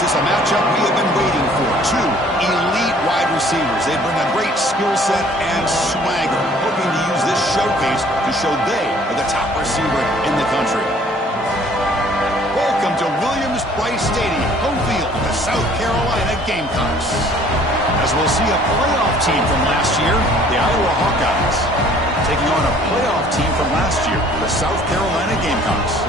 this a matchup we have been waiting for. Two elite wide receivers. They bring a great skill set and swagger, hoping to use this showcase to show they are the top receiver in the country. Welcome to Williams-Brice Stadium, home field of the South Carolina Gamecocks. As we'll see a playoff team from last year, the Iowa Hawkeyes, taking on a playoff team from last year, the South Carolina Gamecocks.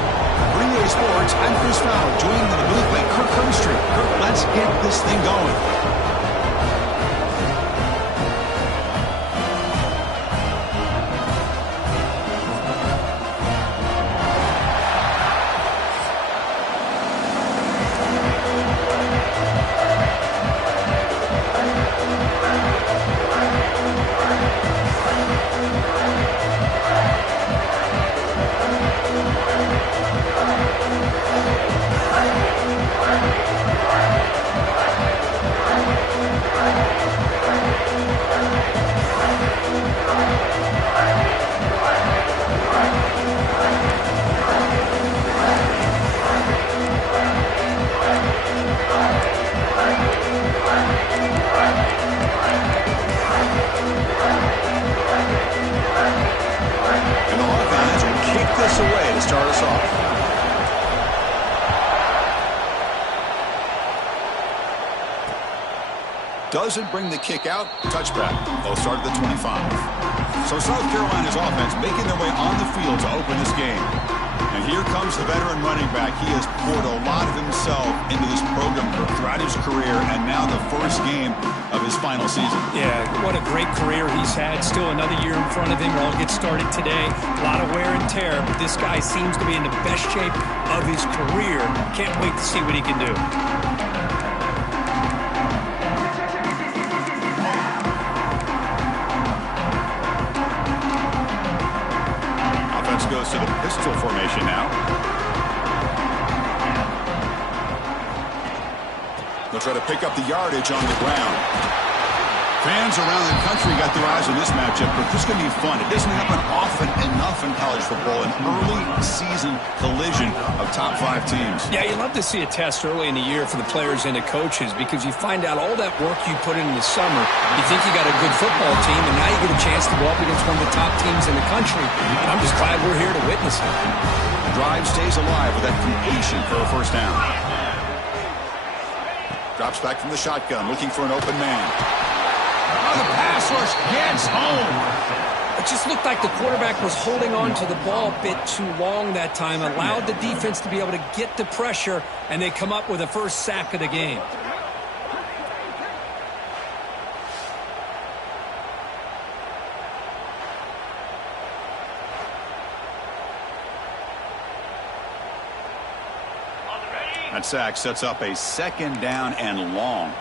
For EA Sports, I'm Chris Fowler, joined in the booth by Kirk Herbstreit. Kirk, let's get this thing going. Doesn't bring the kick out. Touchback. They'll start at the 25. So South Carolina's offense making their way on the field to open this game. And here comes the veteran running back. He has poured a lot of himself into this program throughout his career, and now the first game of his final season. Yeah, what a great career he's had. Still another year in front of him. It all gets started today. A lot of wear and tear, but this guy seems to be in the best shape of his career. Can't wait to see what he can do. Goes to the pistol formation now. They'll try to pick up the yardage on the ground. Fans around the country got their eyes on this matchup, but this is going to be fun. It doesn't happen often enough in college football, an early season collision of top 5 teams. Yeah, you love to see a test early in the year for the players and the coaches because you find out all that work you put in the summer. You think you got a good football team, and now you get a chance to go up against one of the top teams in the country. And I'm just glad we're here to witness it. The drive stays alive with that completion for a first down. Drops back from the shotgun, looking for an open man. Oh, the pass rush gets home. It just looked like the quarterback was holding on to the ball a bit too long that time, allowed the defense to be able to get the pressure, and they come up with a first sack of the game. That sack sets up a second down and long.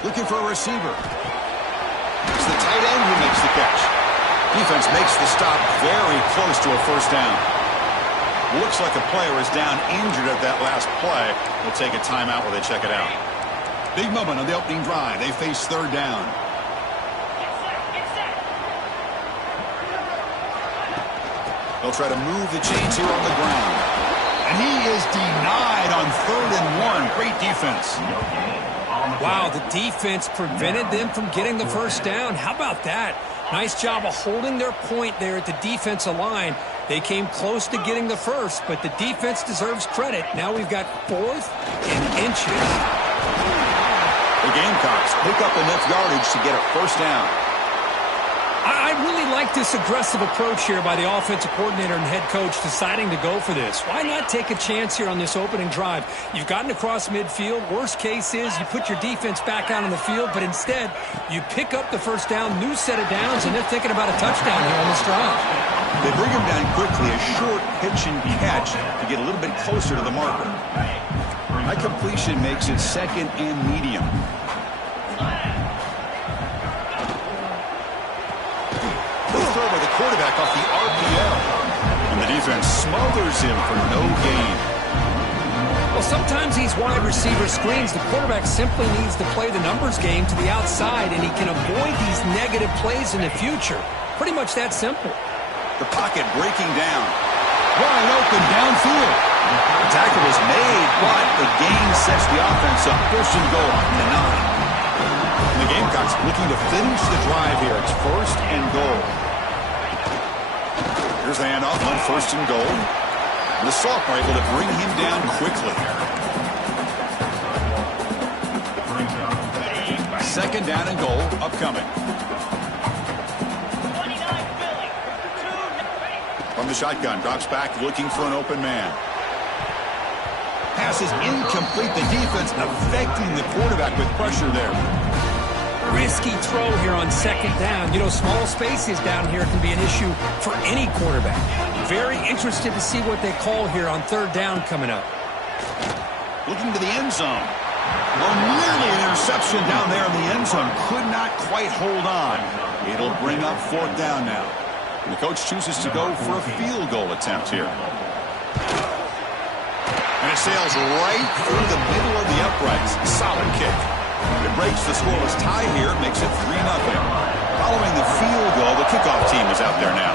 Looking for a receiver. It's the tight end who makes the catch. Defense makes the stop very close to a first down. Looks like a player is down injured at that last play. We'll take a timeout while they check it out. Big moment on the opening drive. They face third down. They'll try to move the chains here on the ground. And he is denied on 3rd and 1. Great defense. Wow, the defense prevented them from getting the first down. How about that? Nice job of holding their point there at the defensive line. They came close to getting the first, but the defense deserves credit. Now we've got 4th and inches. The Gamecocks pick up enough yardage to get a first down. I really like this aggressive approach here by the offensive coordinator and head coach deciding to go for this. Why not take a chance here on this opening drive? You've gotten across midfield. Worst case is you put your defense back out on the field, but instead you pick up the first down, new set of downs, and they're thinking about a touchdown here on this drive. They bring him down quickly, a short pitch and catch to get a little bit closer to the marker. That completion makes it 2nd and medium. Throw by the quarterback off the RPO. And the defense smothers him for no gain. Well, sometimes these wide receiver screens, the quarterback simply needs to play the numbers game to the outside, and he can avoid these negative plays in the future. Pretty much that simple. The pocket breaking down. Wide open downfield. The tackle was made, but the gain sets the offense up. First and goal from the 9. And the Gamecocks looking to finish the drive here. It's first and goal. Here's the handoff on first and goal. The sophomore able to bring him down quickly. Second down and goal upcoming. From the shotgun, drops back looking for an open man. Pass is incomplete. The defense affecting the quarterback with pressure there. Risky throw here on second down. You know, small spaces down here can be an issue for any quarterback. Very interested to see what they call here on third down coming up. Looking to the end zone. Well, nearly an interception down there in the end zone. Could not quite hold on. It'll bring up fourth down now. And the coach chooses to go for a field goal attempt here. And it sails right through the middle of the uprights. Solid kick. It breaks the scoreless tie here, makes it 3-0. Following the field goal, the kickoff team is out there now.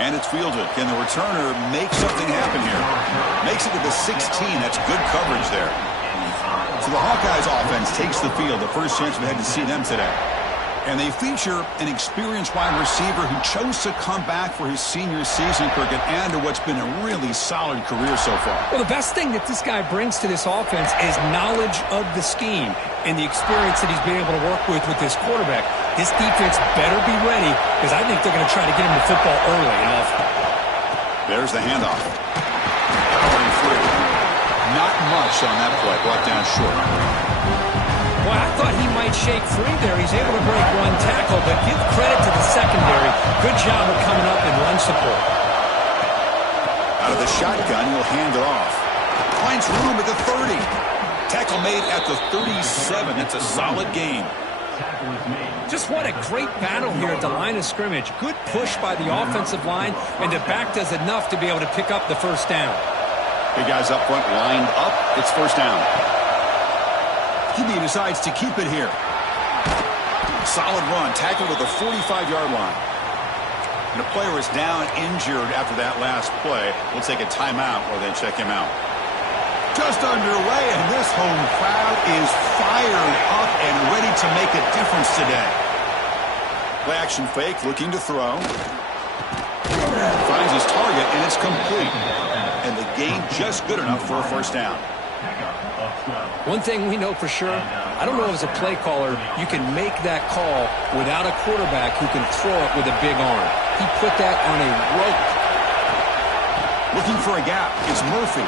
And it's fielded. Can the returner make something happen here? Makes it to the 16. That's good coverage there. So the Hawkeyes offense takes the field. The first chance we had to see them today. And they feature an experienced wide receiver who chose to come back for his senior season, Kirk, and add to what's been a really solid career so far. Well, the best thing that this guy brings to this offense is knowledge of the scheme and the experience that he's been able to work with this quarterback. This defense better be ready because I think they're going to try to get him the football early and often. There's the handoff. Powering through. Not much on that play. Brought down short. Well, I thought he might shake free there. He's able to break one tackle, but give credit to the secondary. Good job of coming up and run support. Out of the shotgun, he'll hand it off. Finds room at the 30. Tackle made at the 37. That's a solid gain. Just what a great battle here at the line of scrimmage. Good push by the offensive line, and the back does enough to be able to pick up the first down. Big guys up front lined up. It's first down. He decides to keep it here. Solid run. Tackled at the 45-yard line. And the player is down injured after that last play. We'll take a timeout or then check him out. Just underway, and this home crowd is fired up and ready to make a difference today. Play action fake, looking to throw. Finds his target, and it's complete. And the gain just good enough for a first down. One thing we know for sure, I don't know as a play caller, you can make that call without a quarterback who can throw it with a big arm. He put that on a rope. Looking for a gap. It's Murphy.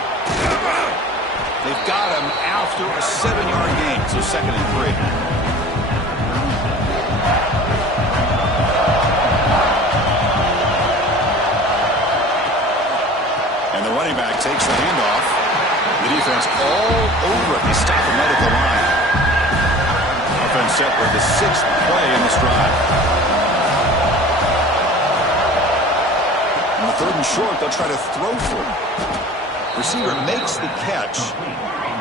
They've got him after a 7-yard gain, so 2nd and 3. And the running back takes the handoff. The defense all over it. They stop him right at the line. Offense set for the 6th play in this drive. On the 3rd and short, they'll try to throw for it. Receiver makes the catch.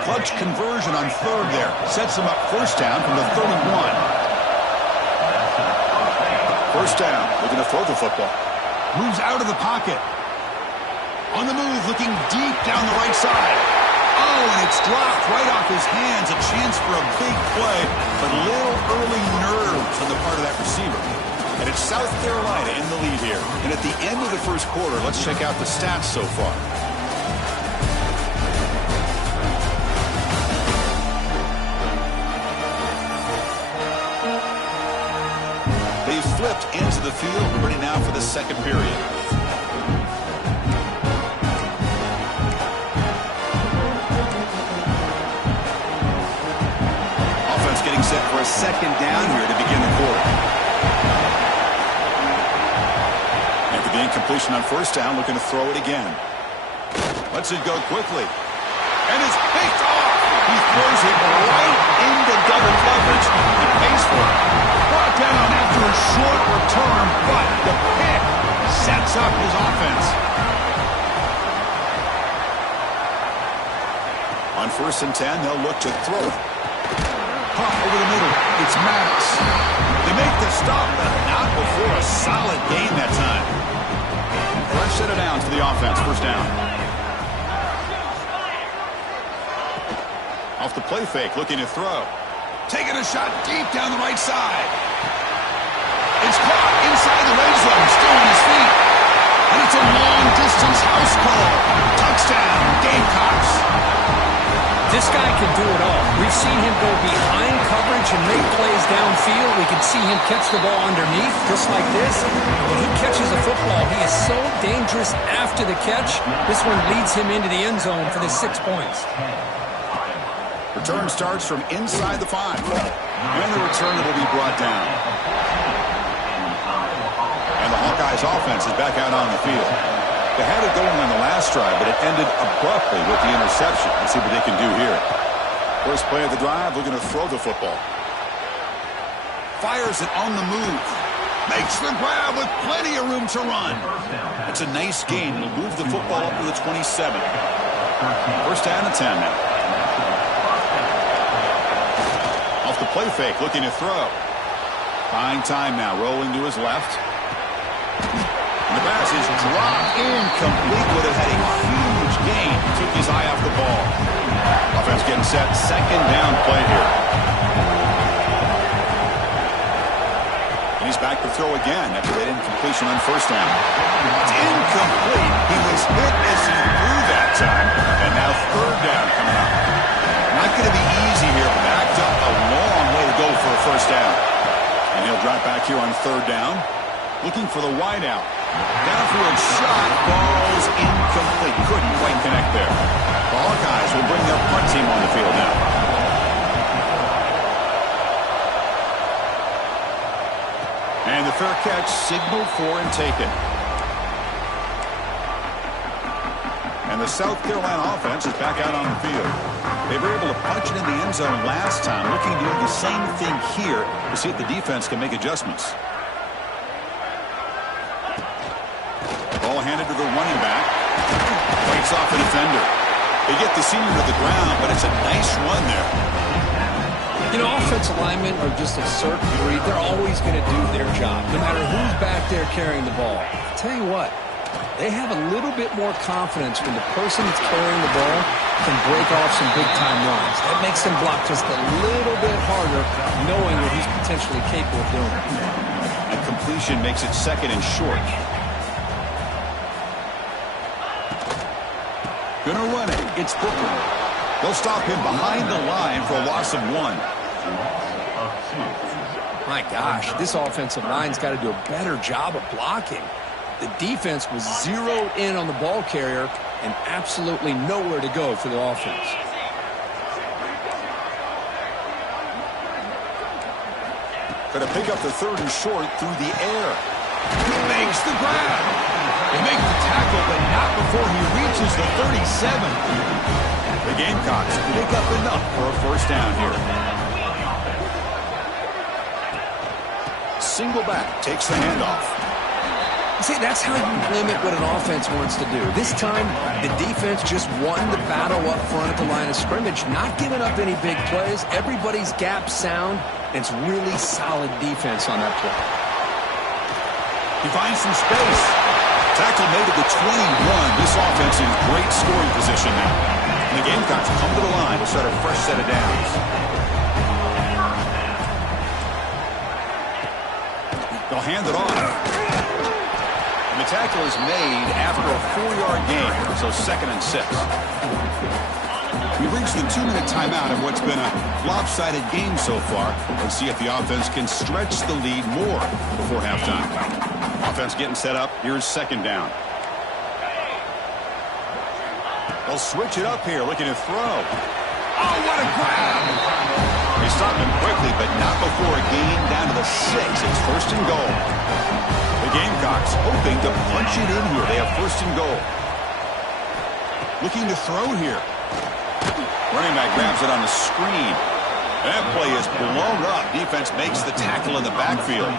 Clutch conversion on 3rd there. Sets him up first down from the 31. First down. Looking to throw the football. Moves out of the pocket. On the move, looking deep down the right side. Oh, and it's dropped right off his hands. A chance for a big play, but little early nerves on the part of that receiver. And it's South Carolina in the lead here. And at the end of the first quarter, let's check out the stats so far. They've flipped into the field, ready now for the second period. Set for a second down here to begin the quarter. After the incompletion on first down, looking to throw it again. Lets it go quickly. And it's picked off. He throws it right into double coverage. He pays for it. Brought down after a short return, but the pick sets up his offense. On 1st and 10, they'll look to throw it. Pump over the middle. It's Maddox. They They make the stop, but not before a solid gain that time. Fresh set of downs for the offense. First down. Off the play fake, looking to throw. Taking a shot deep down the right side. It's caught inside the red zone, still on his feet. And it's a long-distance house call. Touchdown, Gamecocks. This guy can do it all. We've seen him go behind coverage and make plays downfield. We can see him catch the ball underneath, just like this. When he catches a football, he is so dangerous after the catch. This one leads him into the end zone for the 6 points. Return starts from inside the 5. And the return will be brought down. And the Hawkeyes offense is back out on the field. They had it going on the last drive, but it ended abruptly with the interception. Let's see what they can do here. First play of the drive, looking to throw the football. Fires it on the move. Makes the grab with plenty of room to run. It's a nice gain. It'll move the football up to the 27. First down and 10 now. Off the play fake, looking to throw. Buying time now, rolling to his left. And the pass is dropped incomplete with it, had a huge gain. Took his eye off the ball. Offense getting set, second down play here. And he's back to throw again after that incompletion on first down. It's incomplete. He was hit as he threw that time. And now third down coming up. Not going to be easy here. Backed up a long way to go for a first down. And he'll drop back here on third down. Looking for the wideout. Downfield shot. Ball's incomplete. Couldn't quite connect there. The Hawkeyes will bring their punt team on the field now. And the fair catch signaled for and taken. And the South Carolina offense is back out on the field. They were able to punch it in the end zone last time, looking to do the same thing here to see if the defense can make adjustments. Ball handed to the running back. Breaks off a defender. They get the senior to the ground, but it's a nice run there. You know, offensive linemen are just a certain breed. They're always going to do their job, no matter who's back there carrying the ball. I'll tell you what, they have a little bit more confidence when the person that's carrying the ball can break off some big-time runs. That makes them block just a little bit harder, knowing what he's potentially capable of doing. And completion makes it second and short. Gonna run it. It's Booker. They'll stop him behind the line for a loss of 1. My gosh, this offensive line's got to do a better job of blocking. The defense was zeroed in on the ball carrier and absolutely nowhere to go for the offense. Gonna pick up the third and short through the air. He makes the grab. They make the tackle, but not before he reaches the 37. The Gamecocks pick up enough for a first down here. Single back takes the handoff. See, that's how you limit what an offense wants to do. This time, the defense just won the battle up front at the line of scrimmage, not giving up any big plays. Everybody's gap sound, and it's really solid defense on that play. He finds some space. Tackle made at the 21. This offense in great scoring position now. And the Gamecocks come to the line to start a fresh set of downs. They'll hand it off. And the tackle is made after a 4-yard gain, so second and 6. We reach the 2-minute timeout of what's been a lopsided game so far. Let's see if the offense can stretch the lead more before halftime. Offense getting set up. Here's second down. They'll switch it up here, looking to throw. Oh, what a grab! They stop him quickly, but not before a gain down to the 6. It's first and goal. The Gamecocks hoping to punch it in here. They have first and goal. Looking to throw here. Running back grabs it on the screen. That play is blown up. Defense makes the tackle in the backfield.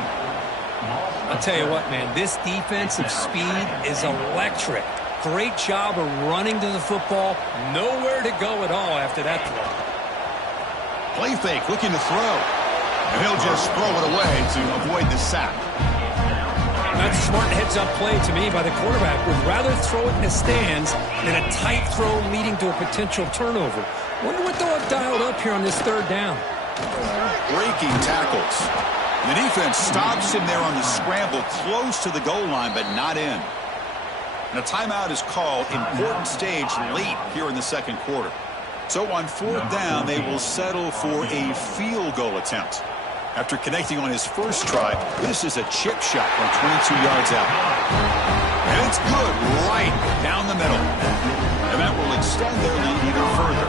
I'll tell you what, man, this defensive speed is electric. Great job of running to the football. Nowhere to go at all after that throw. Play fake, looking to throw. And he'll just throw it away to avoid the sack. That's a smart heads-up play to me by the quarterback. Would rather throw it in the stands than a tight throw leading to a potential turnover. Wonder what they'll have dialed up here on this third down. Breaking tackles. The defense stops him there on the scramble close to the goal line, but not in. And a timeout is called. Important stage late here in the second quarter. So on fourth down, they will settle for a field goal attempt. After connecting on his first try, this is a chip shot from 22 yards out. And it's good right down the middle. And that will extend their lead even further.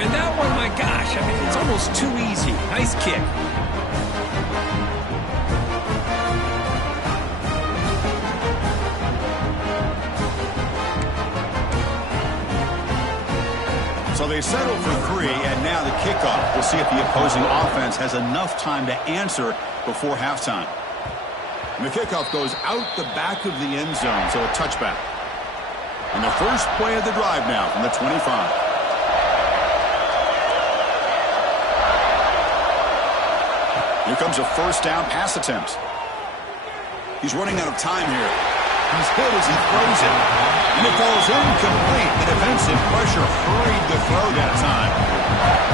And that one, my gosh, I mean, it's almost too easy. Nice kick. So they settle for 3, and now the kickoff. We'll see if the opposing offense has enough time to answer before halftime. And the kickoff goes out the back of the end zone, so a touchback. And the first play of the drive now from the 25. Here comes a first down pass attempt. He's running out of time here. He's hit as he throws it. And it falls incomplete. The defensive pressure hurried the throw that time.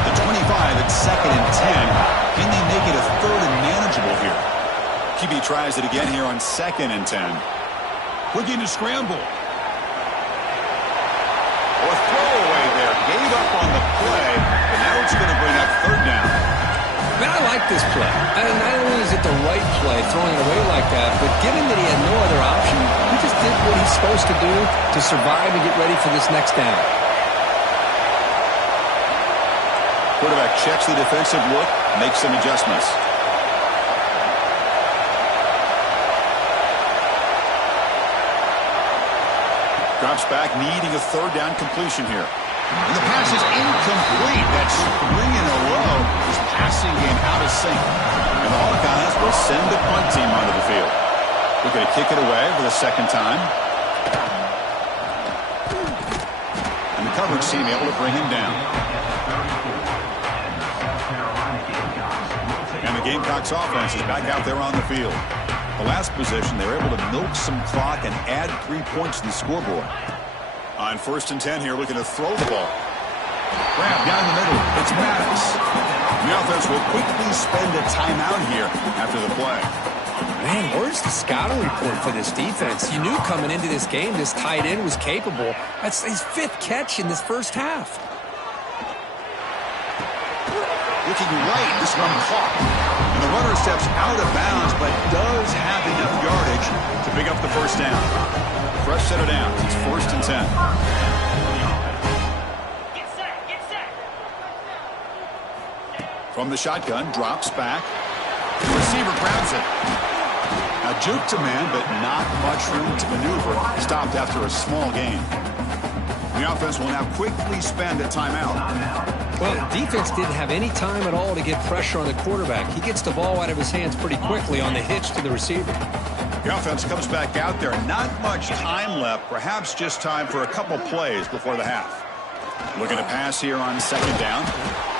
The 25 at 2nd and 10. Can they make it a 3rd and manageable here? QB tries it again here on 2nd and 10. Looking to scramble. Or throwaway there. Gave up on the play. But now it's going to bring up 3rd down. Man, I like this play. And not only is it the right play, throwing it away like that, but given that he had no other option, he just did what he's supposed to do to survive and get ready for this next down. Quarterback checks the defensive look, makes some adjustments. Drops back, needing a 3rd down completion here. And the pass is incomplete. That's 3 in a row. His passing game out of sync. And the Hawkeyes will send the punt team onto the field. Looking to kick it away for the 2nd time. And the coverage team able to bring him down. And the Gamecocks offense is back out there on the field. The last possession, they were able to milk some clock and add 3 points to the scoreboard. On 1st and 10 here, looking to throw the ball. Grab down the middle. It's Maddox. The offense will quickly spend a timeout here after the play. Man, where's the scouting report for this defense? You knew coming into this game this tight end was capable. That's his 5th catch in this first half. Looking right, this one caught. And the runner steps out of bounds, but does have enough yardage to pick up the first down. Fresh set of downs. It's 1st and 10. Get set. From the shotgun, drops back. The receiver grabs it. Now juke to man, but not much room to maneuver. Stopped after a small gain. The offense will now quickly spend a timeout. Well, defense didn't have any time at all to get pressure on the quarterback. He gets the ball out of his hands pretty quickly on the hitch to the receiver. The offense comes back out there. Not much time left. Perhaps just time for a couple plays before the half. Looking to pass here on 2nd down.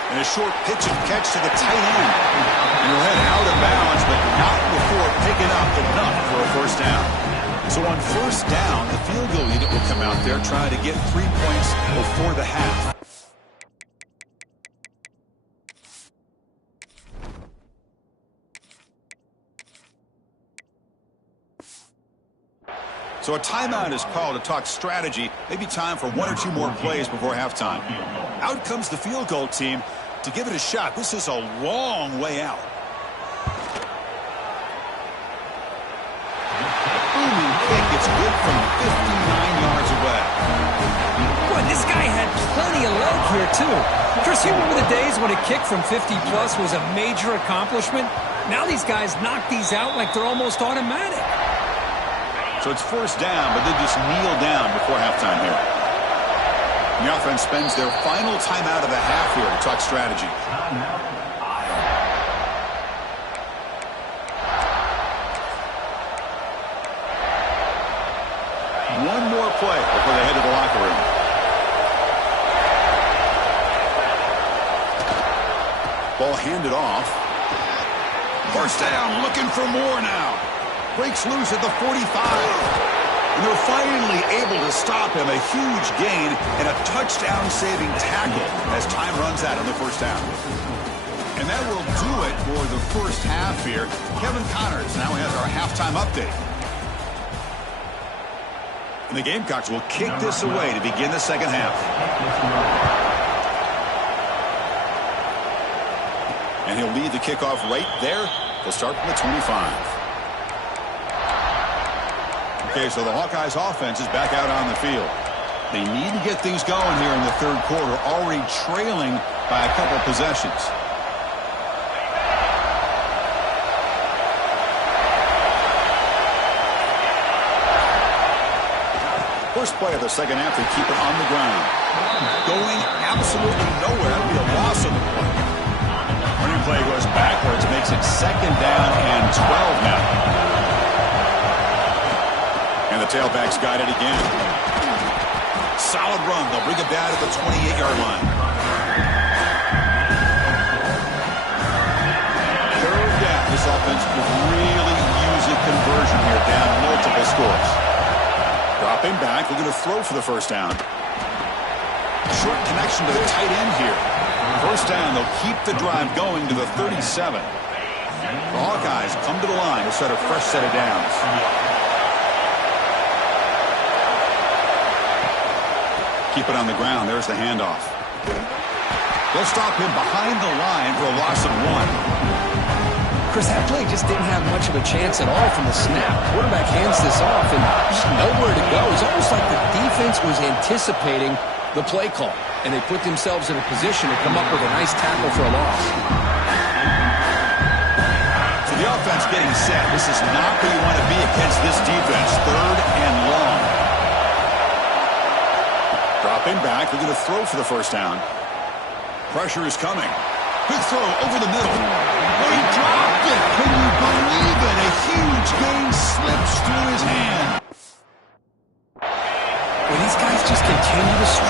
And a short pitch and catch to the tight end. And he'll head out of bounds, but not before picking up enough for a first down. So on 1st down, the field goal unit will come out there trying to get 3 points before the half. So a timeout is called to talk strategy. Maybe time for 1 or 2 more plays before halftime. Out comes the field goal team to give it a shot. This is a long way out. Booming kick. It's good from 59 yards away. Boy, this guy had plenty of leg here, too. Chris, you remember the days when a kick from 50-plus was a major accomplishment? Now these guys knock these out like they're almost automatic. So it's 1st down, but they just kneel down before halftime here. The offense spends their final timeout of the half here to talk strategy. One more play before they head to the locker room. Ball handed off. First down, looking for more now. Breaks loose at the 45. And they're finally able to stop him. A huge gain and a touchdown-saving tackle as time runs out on the first down. And that will do it for the first half here. Kevin Connors now has our halftime update. And the Gamecocks will kick this away to begin the second half. And he'll lead the kickoff right there. They'll start from the 25. Okay, so the Hawkeyes offense is back out on the field. They need to get things going here in the third quarter, already trailing by a couple possessions. First play of the second half, they keep it on the ground. Going absolutely nowhere. That would be a loss of the play. Running play goes backwards, makes it second down and 12 now. And the tailbacks got it again. Solid run. They'll bring it down at the 28-yard line. Third down. This offense could really use a conversion here, down multiple scores. Dropping back. They're going to throw for the first down. Short connection to the tight end here. First down. They'll keep the drive going to the 37. The Hawkeyes come to the line to set a fresh set of downs. Keep it on the ground. There's the handoff. They'll stop him behind the line for a loss of 1. Chris, that play just didn't have much of a chance at all from the snap. Quarterback hands this off and just nowhere to go. It's almost like the defense was anticipating the play call, and they put themselves in a position to come up with a nice tackle for a loss. So the offense getting set. This is not where you want to be against this defense. Third and long. Dropping back, they're going to throw for the first down. Pressure is coming. Big throw over the middle. Oh, he dropped it. Can you believe it? A huge gain slips through his hand. Well, these guys just continue to struggle.